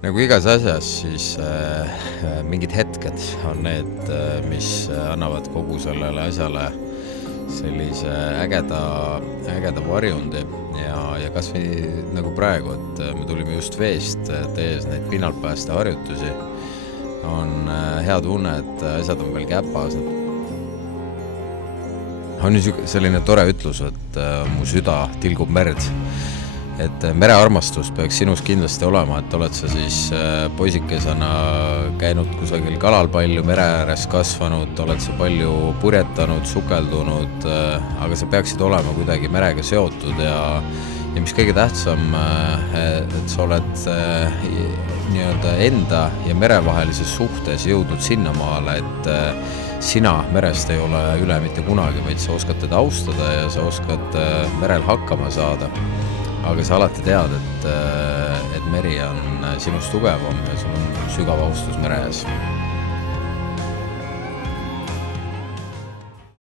Nagu igas asjas, siis mingid hetked on need, mis annavad kogu sellele asjale sellise ägeda varjundi ja kas või nagu praegu, et me tulime just veest, tees neid pinnaltpääste harjutusi, on hea tunne, et asjad on veel käpas. On selline tore ütlus, et mu süda tilgub merd. Et merearmastus peaks sinus kindlasti olema, et oled sa siis poisikesena käinud kusagil kalal palju, mere ääres kasvanud, oled sa palju purjetanud, sukeldunud, aga sa peaksid olema kuidagi merega seotud ja mis kõige tähtsam, et sa oled nii-öelda enda ja merevahelises suhtes jõudnud sinnamaale, et sina merest ei ole üle mitte kunagi, vaid sa oskad teda austada ja sa oskad merel hakkama saada. Aga sa alati tead, et meri on sinust tugevam ja sul on sügav austus mere ees.